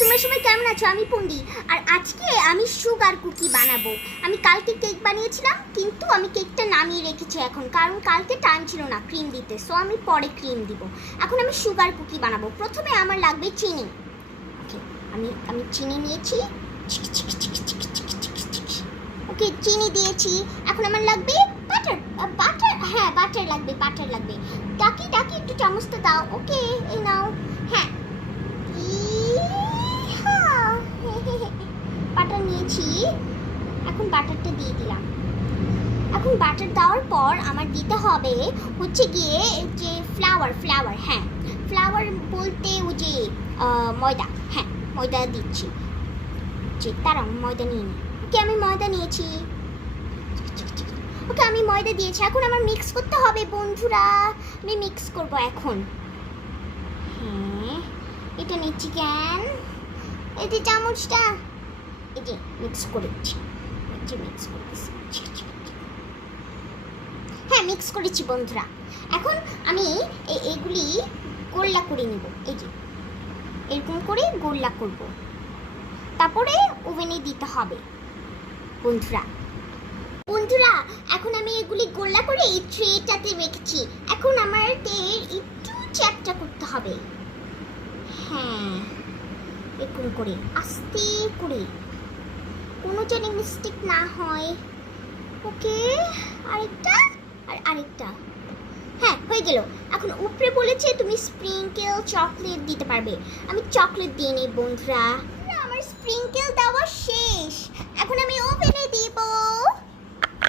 তোমরা সবাই কেমন আছো? আমি পুন্ডি, আর আজকে আমি সুগার কুকি বানাবো। আমি কালকে কেক বানিয়েছিলাম, কিন্তু আমি কেকটা নামিয়ে রেখেছি এখন, কারণ কালকে টাইম ছিল না ক্রিম দিতে, সো আমি পরে ক্রিম দিব। এখন আমি সুগার কুকি বানাবো। প্রথমে আমার লাগবে চিনি। ওকে, আমি চিনি নিয়েছি। ওকে, চিনি দিয়েছি। এখন আমার লাগবে বাটার। হ্যাঁ, বাটার লাগবে। ডাকি একটু চামচটা দাও। ওকে, এই নাও। হ্যাঁ, বাটার নিয়েছি। এখন বাটারটা দিয়ে দিলাম। এখন বাটার দেওয়ার পর আমার দিতে হবে হচ্ছে গিয়ে যে ফ্লাওয়ার। হ্যাঁ, ফ্লাওয়ার বলতে ওই যে ময়দা। হ্যাঁ, ময়দা দিচ্ছি। যে তারা ময়দা নিয়ে নিই। ওকে, আমি ময়দা নিয়েছি। ওকে, আমি ময়দা দিয়েছি। এখন আমার মিক্স করতে হবে বন্ধুরা। আমি মিক্স করব এখন। হ্যাঁ, এটা নিচ্ছি কেন? এই যে চামচটা, এই যে মিক্স করেছি। হ্যাঁ, মিক্স করেছি বন্ধুরা। এখন আমি এইগুলি গোল্লা করে নিব। এই যে এরকম করে গোল্লা করব, তারপরে ওভেনে দিতে হবে বন্ধুরা। এখন আমি এগুলি গোল্লা করে এই ট্রেটাতে রেখেছি। এখন আমাদের একটু চ্যাপটা করতে হবে। হ্যাঁ, এরকম করে আস্তে করে, কোনো যেন মিস্টেক না হয়। ওকে, আরেকটা। হ্যাঁ, হয়ে গেল। এখন উপরে বলেছে তুমি স্প্রিঙ্কেল চকলেট দিতে পারবে। আমি চকলেট দিয়ে নিই বন্ধুরা। আমার স্প্রিঙ্কেল দেওয়া শেষ। এখন আমি ওভেনে দিব।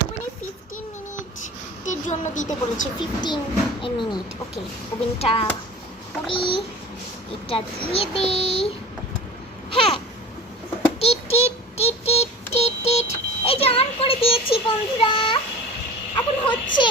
ওভেনে 15 মিনিটের জন্য দিতে বলেছে। 15 মিনিট। ওকে, ওভেনটা খুলি, এটা দিয়ে দেই। হ্যাঁ, টিট এই যে অন করে দিয়েছি বন্ধুরা। এখন হচ্ছে।